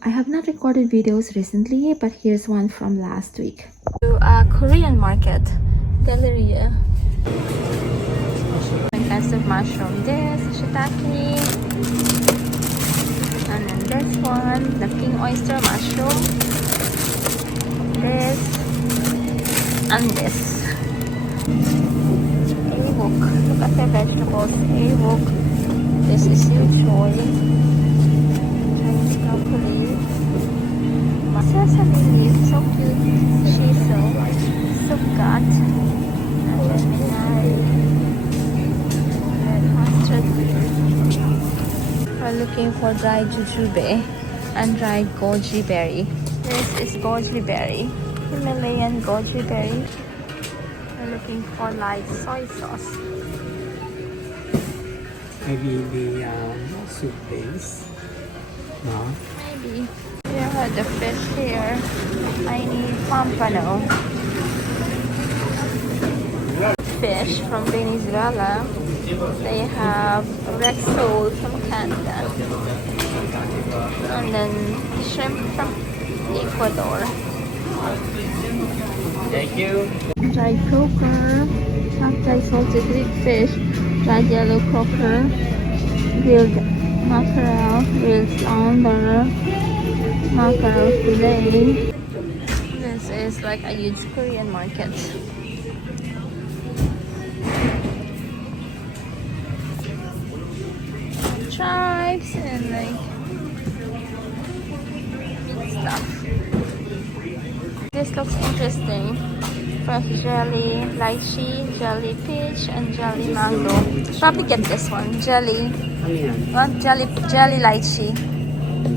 I have not recorded videos recently, but here's one from last week. To a Korean market, Galleria. Different kinds of mushroom. This shiitake, and then this one, the king oyster mushroom. This and this. Awok. Look at the vegetables. Awok. This is usual. Chinese broccoli. Sesame leaves, so cute. Shiso, sukat, and then minari, red mustard. We're looking for dried jujube and dried goji berry. This is goji berry, Himalayan goji berry. We're looking for light soy sauce. Maybe the soup base. No? Maybe. Yeah, the fish here. I need pampano. Fish from Venezuela. They have Rexol from Canada. And then shrimp from Ecuador. Thank you. Dried croaker, dried salted Greek fish, dried yellow croaker, grilled mackerel, grilled flounder, mackerel fillet. This is like a huge Korean market. Tribes and like meat stuff. This looks interesting. Fresh jelly, lychee, jelly peach, and jelly mango. Probably get this one, jelly. Want jelly lychee?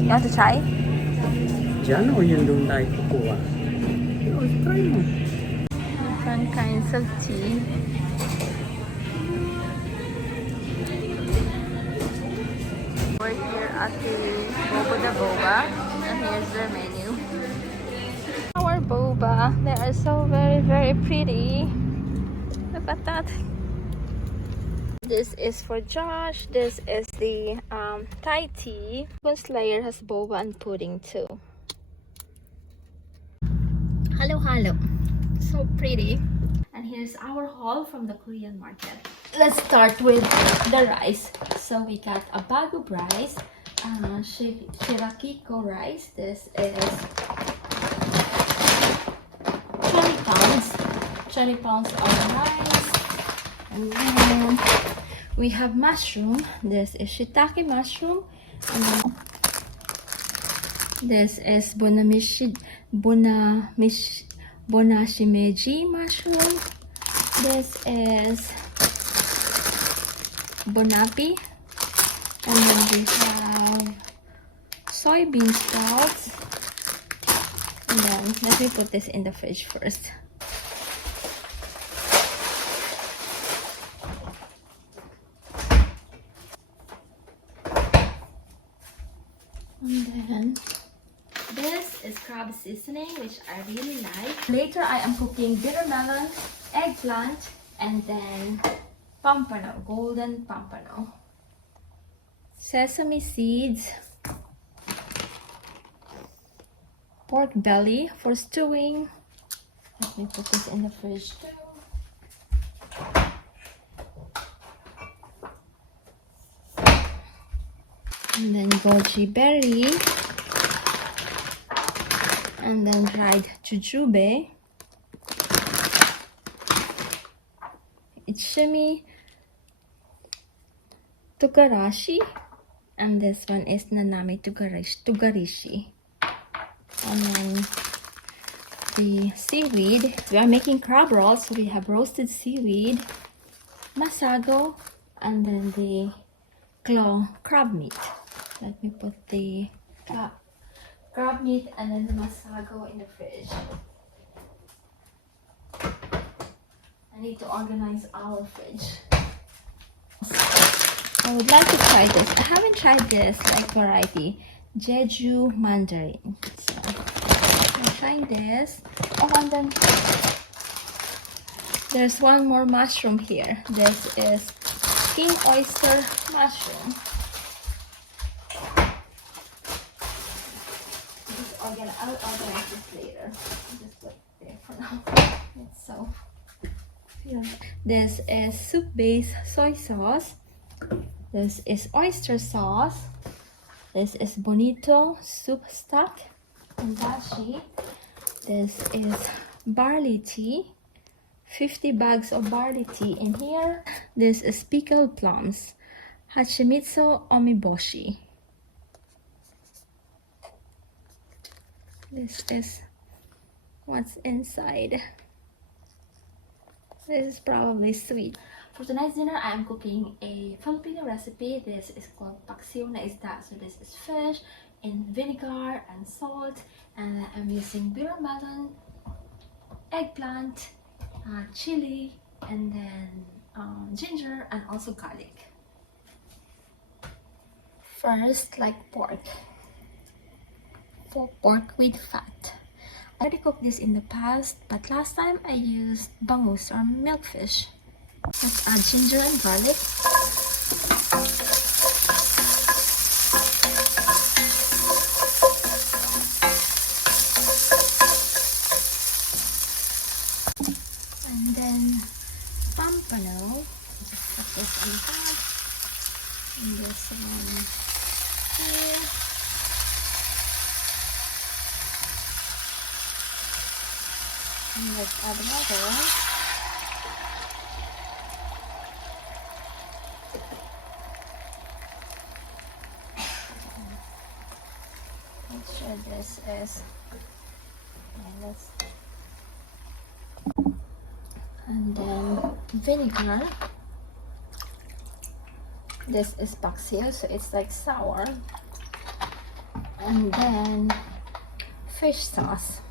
You want to try? Diyan o yun doon tayo kukuha? Try mo. Different kinds of tea. We're here at the Boba, and here's their menu. Our boba, they are so very pretty. Look at that. This is for Josh. This is the Thai tea. This layer has boba and pudding too. Hello. So pretty. And here's our haul from the Korean market. Let's start with the rice. So we got a bag of rice, shirakiko rice. This is 20 pounds of rice. And then we have mushroom. This is shiitake mushroom. And then this is bonashimeji mushroom. This is bonapi. And then we have soybean sprouts. And then let me put this in the fridge first. And then this is crab seasoning, which I really like. Later I am cooking bitter melon, eggplant, and then pampano, golden pampano. Sesame seeds, pork belly for stewing. Let me put this in the fridge too. And then goji berry, and then dried jujube, ichimi, tugarashi, and this one is nanami tugarishi. And then the seaweed. We are making crab rolls, so we have roasted seaweed, masago, and then the claw crab meat. Let me put the crab meat and then the masago in the fridge. I need to organize our fridge. I would like to try this. I haven't tried this like variety. Jeju mandarin. So I'm trying this. Oh, and then there's one more mushroom here. This is king oyster mushroom. I'll organize this later. I'll just put it there for now. It's so filled. This is soup-based soy sauce. This is oyster sauce. This is bonito soup stock and dashi. This is barley tea. 50 bags of barley tea in here. This is pickled plums. Hachimitsu omiboshi. This is what's inside. This is probably sweet. For tonight's dinner, I am cooking a Filipino recipe. This is called paksiw na isda. So this is fish in vinegar and salt. And I'm using bitter melon, eggplant, chili, and then ginger and also garlic. First, like pork. For pork with fat. I already cooked this in the past, but last time I used bangus or milkfish. Let's add ginger and garlic. And then pampano. Just put this on top. And this one here. And let's add another one. Make sure this is, and then vinegar. This is paksiw, so it's like sour. And then fish sauce.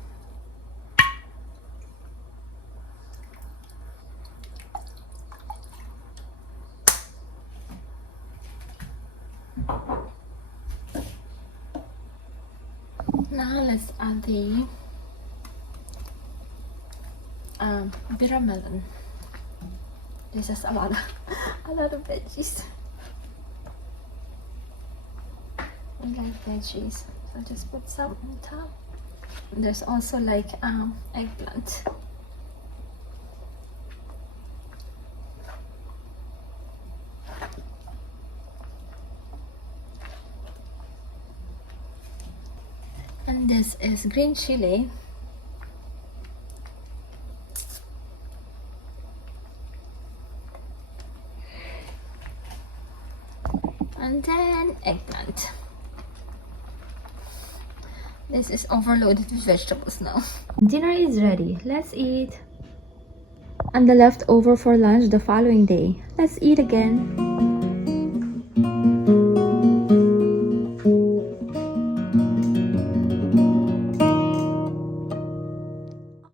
Now let's add the bitter melon. This is a lot of veggies. I like veggies, so just put some on top. And there's also like eggplant. And this is green chili. And then eggplant. This is overloaded with vegetables now. Dinner is ready. Let's eat. And the leftover for lunch the following day. Let's eat again.